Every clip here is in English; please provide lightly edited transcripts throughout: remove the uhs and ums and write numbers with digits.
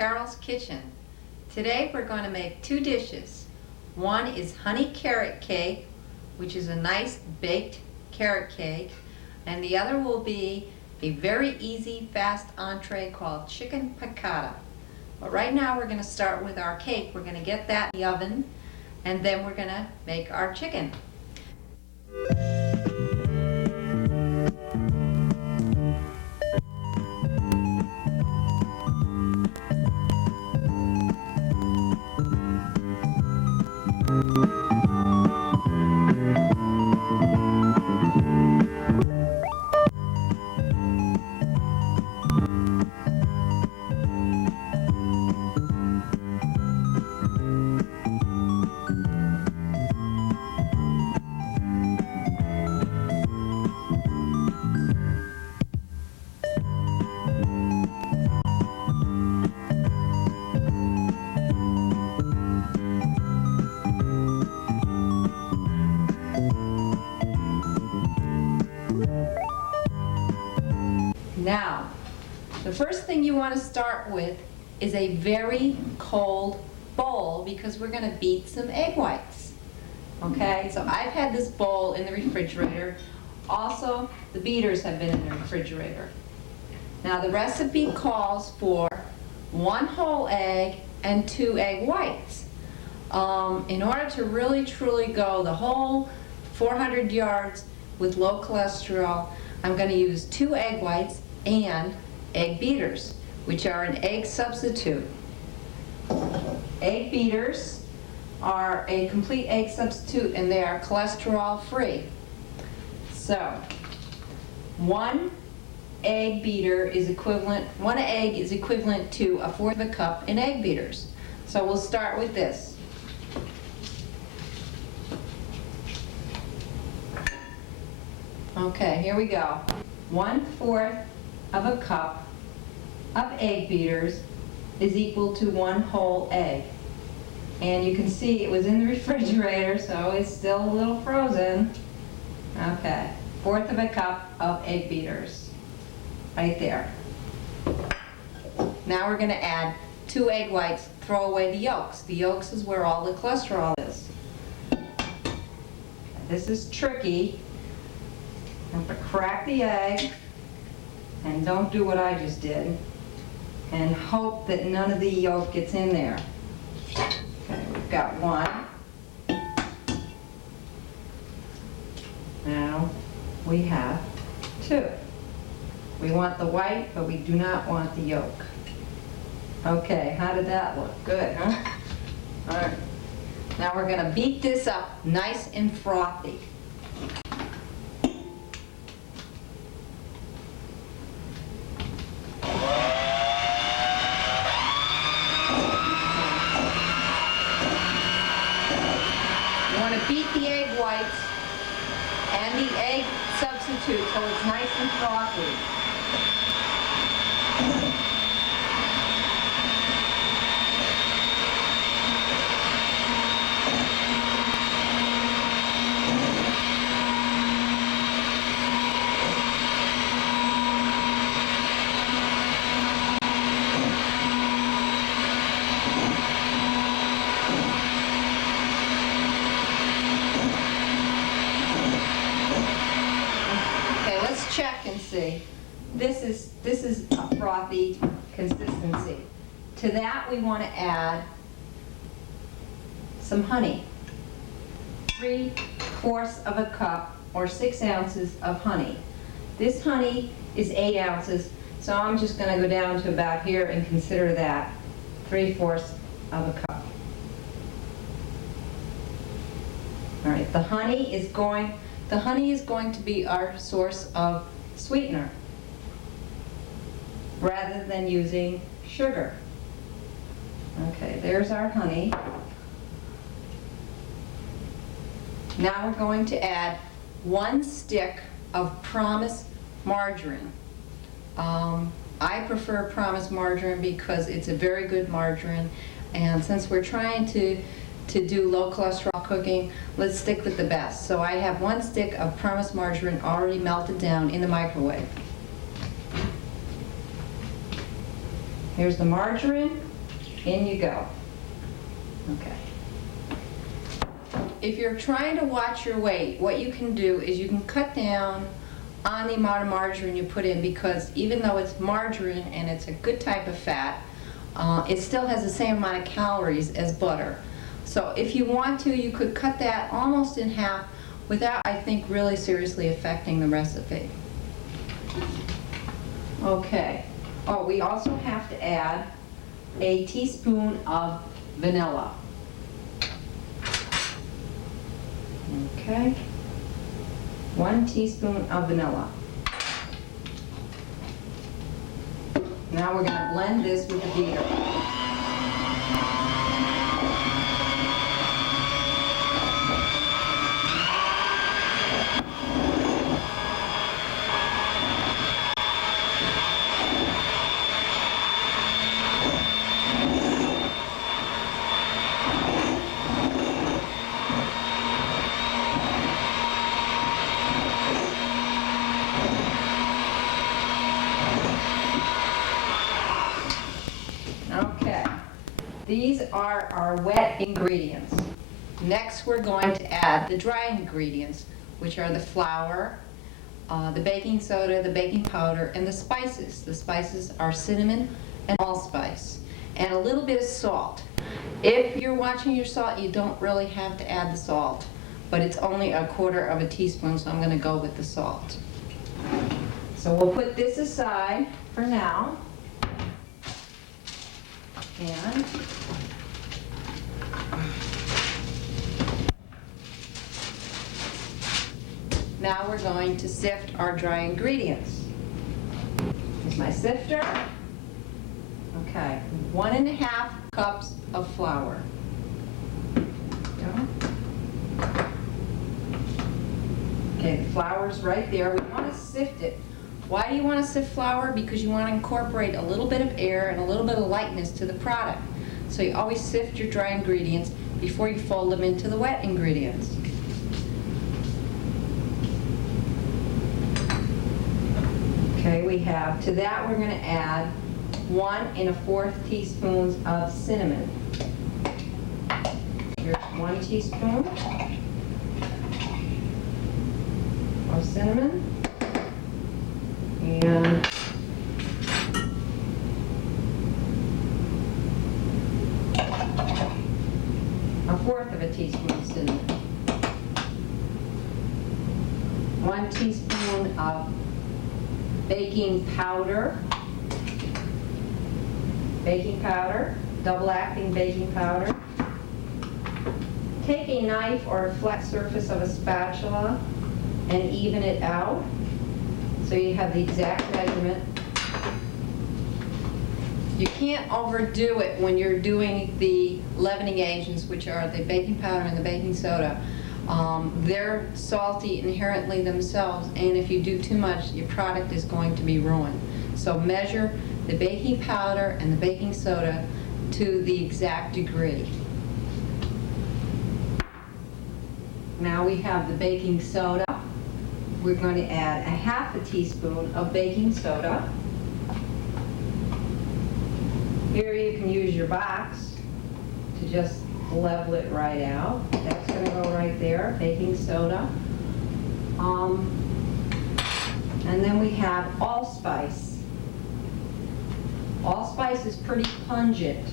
Carol's Kitchen. Today we're going to make two dishes. One is honey carrot cake, which is a nice baked carrot cake, and the other will be a very easy, fast entree called chicken piccata. But right now we're going to start with our cake. We're going to get that in the oven, and then we're going to make our chicken. Now, the first thing you want to start with is a very cold bowl because we're going to beat some egg whites. Okay, so I've had this bowl in the refrigerator. Also, the beaters have been in the refrigerator. Now, the recipe calls for 1 whole egg and 2 egg whites. In order to really truly go the whole 400 yards with low cholesterol, I'm going to use 2 egg whites and egg beaters, which are an egg substitute. Egg beaters are a complete egg substitute and they are cholesterol free. So, 1 egg beater is equivalent, 1 egg is equivalent to 1/4 of a cup in egg beaters. So we'll start with this. Okay, here we go. 1/4 of a cup of egg beaters is equal to 1 whole egg. And you can see it was in the refrigerator, so it's still a little frozen. Okay, 1/4 of a cup of egg beaters, right there. Now we're going to add 2 egg whites, throw away the yolks. The yolks is where all the cholesterol is. This is tricky. You have to crack the egg, and don't do what I just did, and hope that none of the yolk gets in there. Okay, we've got 1. Now we have 2. We want the white, but we do not want the yolk. Okay, how did that look? Good, huh? All right. Now we're going to beat this up nice and frothy. Beat the egg whites and the egg substitute so it's nice and frothy. Check and see. This is a frothy consistency. To that we want to add some honey. 3/4 of a cup or 6 ounces of honey. This honey is 8 ounces, so I'm just going to go down to about here and consider that 3/4 of a cup. All right, the honey is going to be our source of sweetener rather than using sugar. Okay, there's our honey. Now we're going to add 1 stick of Promise margarine. I prefer Promise margarine because it's a very good margarine, and since we're trying to do low cholesterol cooking, let's stick with the best. So I have 1 stick of Promise margarine already melted down in the microwave. Here's the margarine. In you go. Okay. If you're trying to watch your weight, what you can do is you can cut down on the amount of margarine you put in, because even though it's margarine and it's a good type of fat, it still has the same amount of calories as butter. So if you want to, you could cut that almost in half without, I think, really seriously affecting the recipe. Okay. Oh, we also have to add a teaspoon of vanilla. Okay. 1 teaspoon of vanilla. Now we're going to blend this with a beater. Okay, these are our wet ingredients. Next, we're going to add the dry ingredients, which are the flour, the baking soda, the baking powder, and the spices. The spices are cinnamon and allspice, and a little bit of salt. If you're watching your salt, you don't really have to add the salt, but it's only 1/4 teaspoon, so I'm going to go with the salt. So we'll put this aside for now. And now we're going to sift our dry ingredients. Here's my sifter. Okay, 1½ cups of flour. Okay, the flour's right there. We want to sift it. Why do you want to sift flour? Because you want to incorporate a little bit of air and a little bit of lightness to the product. So you always sift your dry ingredients before you fold them into the wet ingredients. Okay, we have, to that we're going to add 1 1/4 teaspoons of cinnamon. Here's 1 teaspoon of cinnamon. And a 1/4 teaspoon of cinnamon. 1 teaspoon of baking powder. Baking powder, double-acting baking powder. Take a knife or a flat surface of a spatula and even it out, so you have the exact measurement. You can't overdo it when you're doing the leavening agents, which are the baking powder and the baking soda. They're salty inherently themselves, and if you do too much, your product is going to be ruined. So measure the baking powder and the baking soda to the exact degree. Now we have the baking soda. We're going to add 1/2 teaspoon of baking soda. Here you can use your box to just level it right out. That's going to go right there, baking soda. And then we have allspice. Allspice is pretty pungent,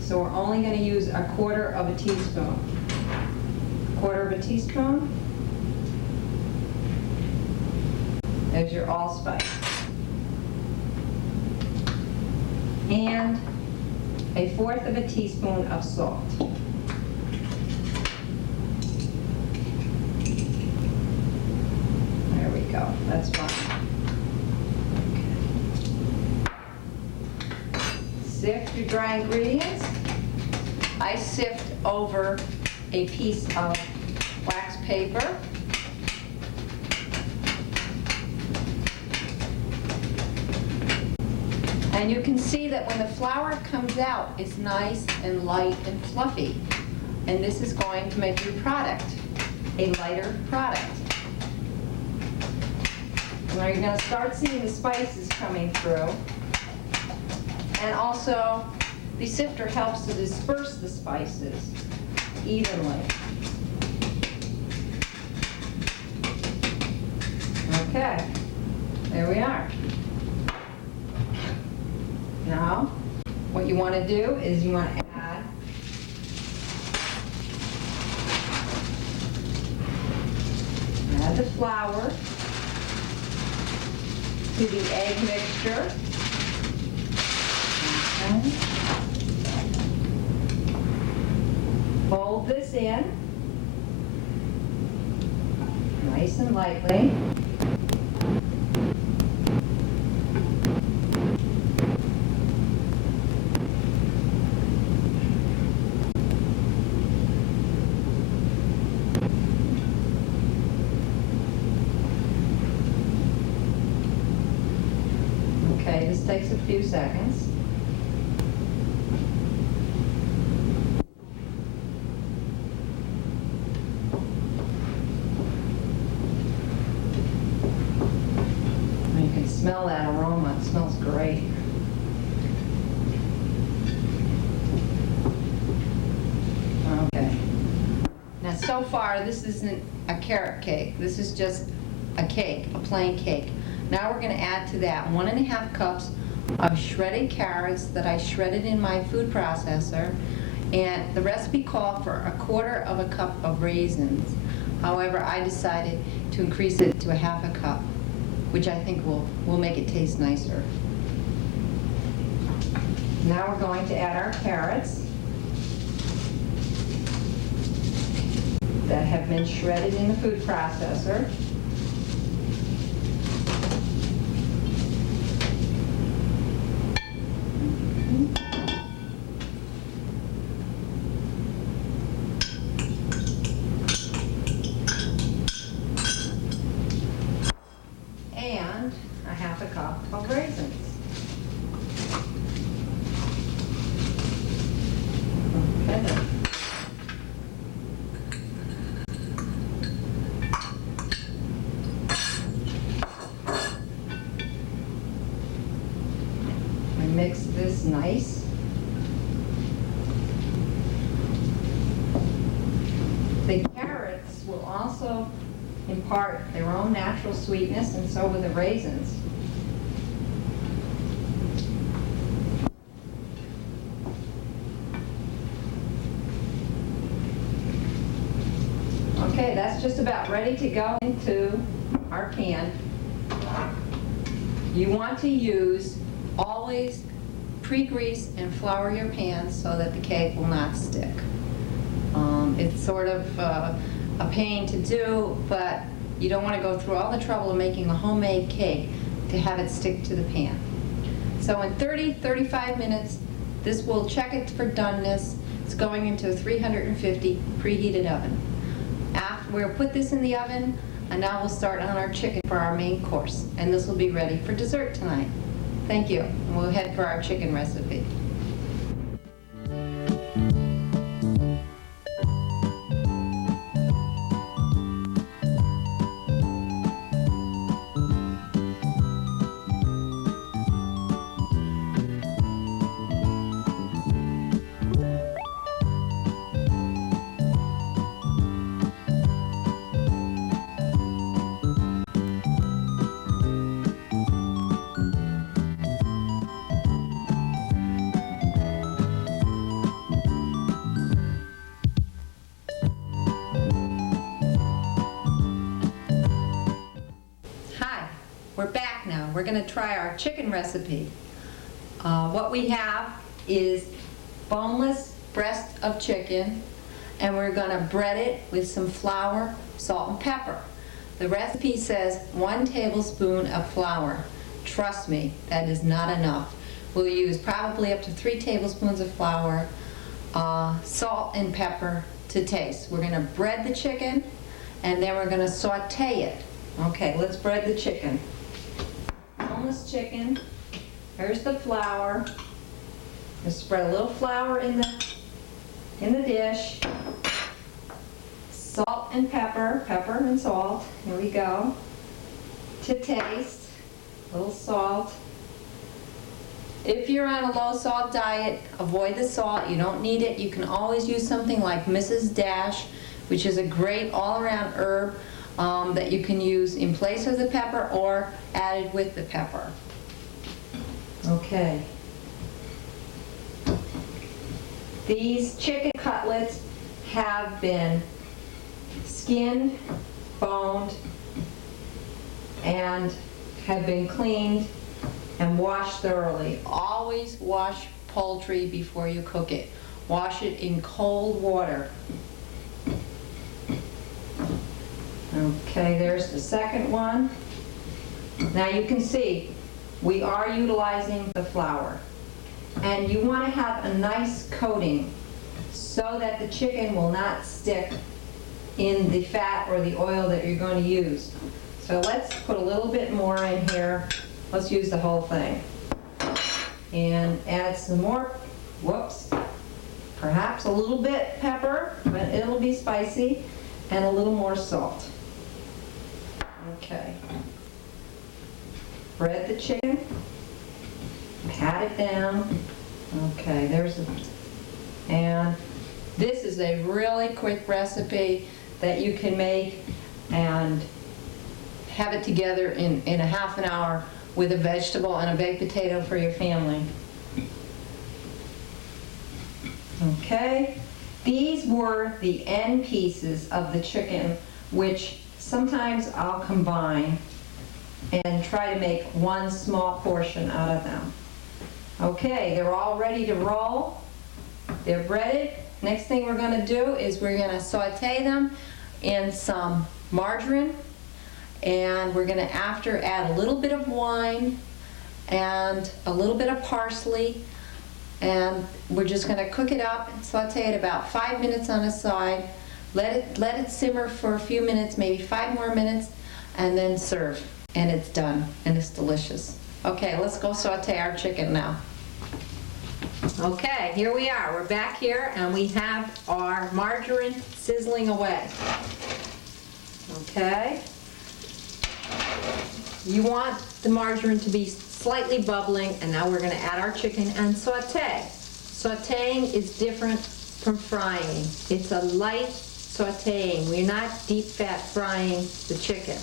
so we're only going to use 1/4 teaspoon. 1/4 teaspoon. There's your allspice. And 1/4 teaspoon of salt. There we go. That's fine. Okay. Sift your dry ingredients. I sift over a piece of wax paper. And you can see that when the flour comes out, it's nice and light and fluffy. And this is going to make your product a lighter product. Now you're going to start seeing the spices coming through. And also, The sifter helps to disperse the spices evenly. Okay, there we are. Now, what you want to do is you want to add the flour to the egg mixture. Okay. Fold this in nice and lightly. Okay, this takes a few seconds. You can smell that aroma, it smells great. Okay. Now so far, this isn't a carrot cake, this is just a cake, a plain cake. Now we're going to add to that 1½ cups of shredded carrots that I shredded in my food processor, and the recipe called for 1/4 cup of raisins. However, I decided to increase it to 1/2 cup, which I think will make it taste nicer. Now we're going to add our carrots that have been shredded in the food processor. And 1/2 cup of raisins. Okay. I mix this nice. The carrots will also impart their own natural sweetness, and so will the raisins. Okay, that's just about ready to go into our pan. You want to always pre-grease and flour your pans so that the cake will not stick. It's sort of a pain to do, but you don't want to go through all the trouble of making a homemade cake to have it stick to the pan. So in 30-35 minutes, this will check it for doneness. It's going into a 350 preheated oven. After we'll put this in the oven, and now we'll start on our chicken for our main course, and this will be ready for dessert tonight. Thank you, and we'll head for our chicken recipe. We're back now. We're going to try our chicken recipe. What we have is boneless breast of chicken, and we're going to bread it with some flour, salt, and pepper. The recipe says 1 tablespoon of flour. Trust me, that is not enough. We'll use probably up to 3 tablespoons of flour, salt and pepper to taste. We're going to bread the chicken, and then we're going to saute it. Okay, let's bread the chicken. Boneless chicken. Here's the flour. Just spread a little flour in the dish. Salt and pepper, pepper and salt. Here we go. To taste, a little salt. If you're on a low salt diet, avoid the salt. You don't need it. You can always use something like Mrs. Dash, which is a great all-around herb that you can use in place of the pepper or added with the pepper. Okay. These chicken cutlets have been skinned, boned, and have been cleaned and washed thoroughly. Always wash poultry before you cook it. Wash it in cold water. Okay, there's the second one. Now you can see we are utilizing the flour. And you want to have a nice coating so that the chicken will not stick in the fat or the oil that you're going to use. So let's put a little bit more in here. Let's use the whole thing. And add some more, whoops, perhaps a little bit pepper, but it'll be spicy, and a little more salt. Okay. Bread the chicken, pat it down. Okay, there's the, and this is a really quick recipe that you can make and have it together in a half an hour with a vegetable and a baked potato for your family. Okay, these were the end pieces of the chicken, which sometimes I'll combine and try to make one small portion out of them. Okay, they're all ready to roll. They're breaded. Next thing we're going to do is we're going to saute them in some margarine, and we're going to add a little bit of wine and a little bit of parsley, and we're just going to cook it up and saute it about 5 minutes on a side. Let it simmer for a few minutes, maybe 5 more minutes, and then serve. And it's done, and it's delicious. Okay, let's go saute our chicken now. Okay, here we are. We're back here, and we have our margarine sizzling away. Okay. You want the margarine to be slightly bubbling, and now we're going to add our chicken and saute. Sauteing is different from frying. It's a light sauteing. We're not deep fat frying the chicken.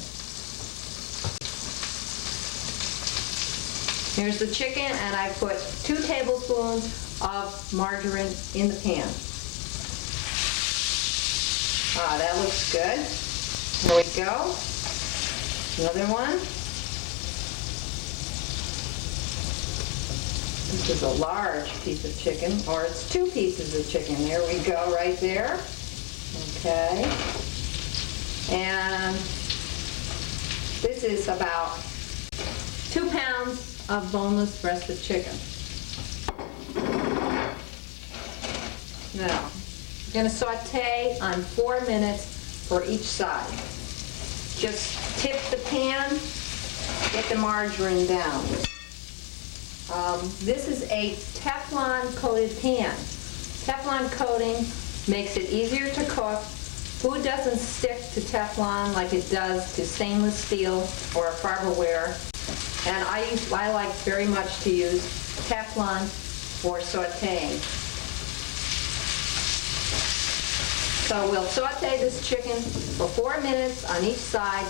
Here's the chicken, and I put 2 tablespoons of margarine in the pan. Ah, that looks good. Here we go. Another one. This is a large piece of chicken, or it's 2 pieces of chicken. There we go, right there. Okay. And this is about 2 pounds of boneless breasted chicken. Now, we're going to saute on 4 minutes for each side. Just tip the pan, get the margarine down. This is a Teflon coated pan. Teflon coating makes it easier to cook. Food doesn't stick to Teflon like it does to stainless steel or Farberware. And I like very much to use Teflon for sauteing. So we'll saute this chicken for 4 minutes on each side.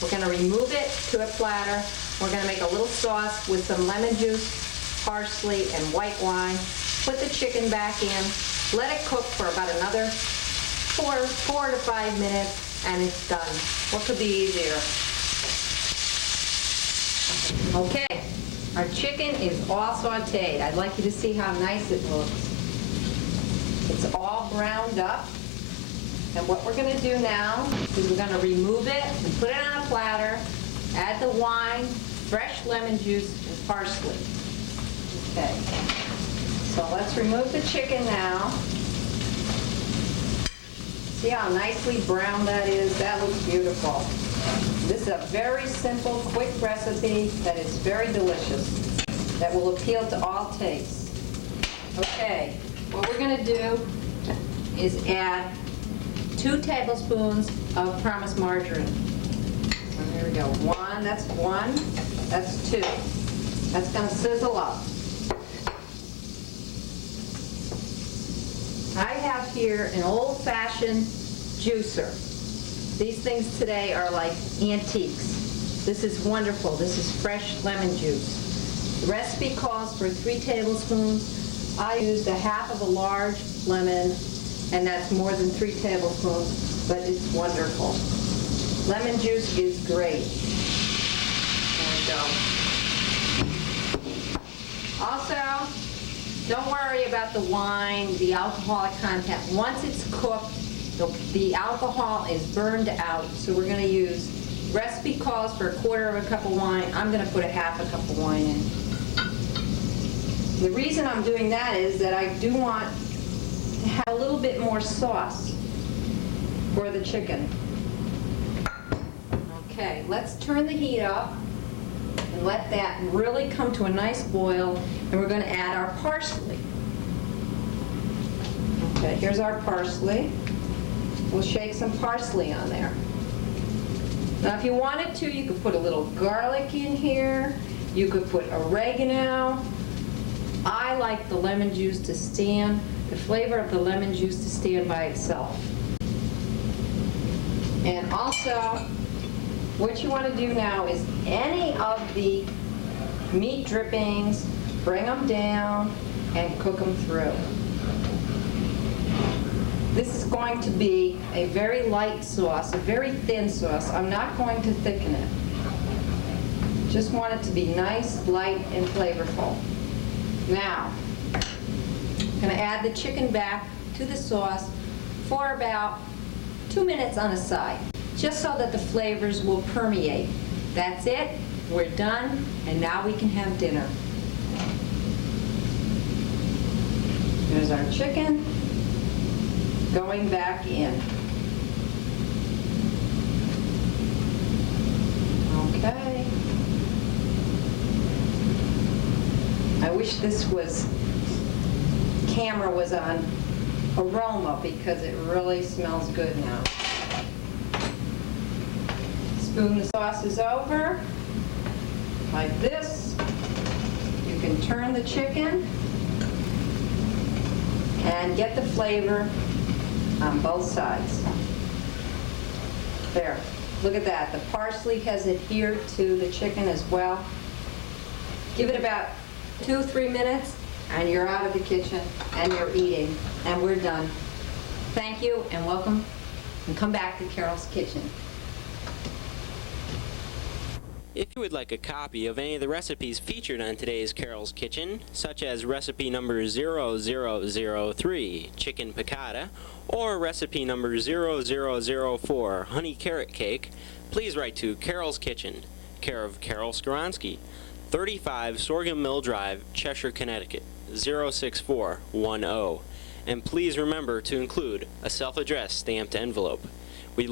We're going to remove it to a platter. We're going to make a little sauce with some lemon juice, parsley, and white wine. Put the chicken back in. Let it cook for about another 4 to 5 minutes, and it's done. What could be easier? Okay, our chicken is all sauteed. I'd like you to see how nice it looks. It's all browned up. And what we're going to do now is we're going to remove it and put it on a platter, add the wine, fresh lemon juice, and parsley. Okay, so let's remove the chicken now. See how nicely brown that is? That looks beautiful. This is a very simple, quick recipe that is very delicious, that will appeal to all tastes. Okay, what we're going to do is add 2 tablespoons of Promise margarine. So there we go. 1, that's 1, that's 2. That's going to sizzle up. here an old-fashioned juicer. These things today are like antiques. This is wonderful. This is fresh lemon juice. The recipe calls for 3 tablespoons. I used a half of a large lemon, and that's more than 3 tablespoons, but it's wonderful. Lemon juice is great. There we go. Also, don't worry about the wine, the alcoholic content. Once it's cooked, the alcohol is burned out, so we're going to use, recipe calls for 1/4 of a cup of wine. I'm going to put a half a cup of wine in. The reason I'm doing that is that I do want to have a little bit more sauce for the chicken. Okay, let's turn the heat up and let that really come to a nice boil, and we're going to add our parsley. Okay, here's our parsley. We'll shake some parsley on there. Now, if you wanted to, you could put a little garlic in here. You could put oregano. I like the lemon juice to stand, the flavor of the lemon juice to stand by itself. And also, what you want to do now is any of the meat drippings, bring them down and cook them through. This is going to be a very light sauce, a very thin sauce. I'm not going to thicken it. Just want it to be nice, light, and flavorful. Now, I'm going to add the chicken back to the sauce for about 2 minutes on a side, just so that the flavors will permeate. That's it. We're done, and now we can have dinner. There's our chicken going back in. Okay. I wish this camera was on aroma, because it really smells good now. Spoon the sauces over like this. You can turn the chicken and get the flavor on both sides. There, look at that. The parsley has adhered to the chicken as well. Give it about 2-3 minutes and you're out of the kitchen and you're eating, and we're done. Thank you and welcome, and come back to Carol's Kitchen. If you would like a copy of any of the recipes featured on today's Carol's Kitchen, such as recipe number 0003, chicken piccata, or recipe number 0004, honey carrot cake, please write to Carol's Kitchen, care of Carol Skoronsky, 35 Sorghum Mill Drive, Cheshire, Connecticut, 06410. And please remember to include a self-addressed stamped envelope.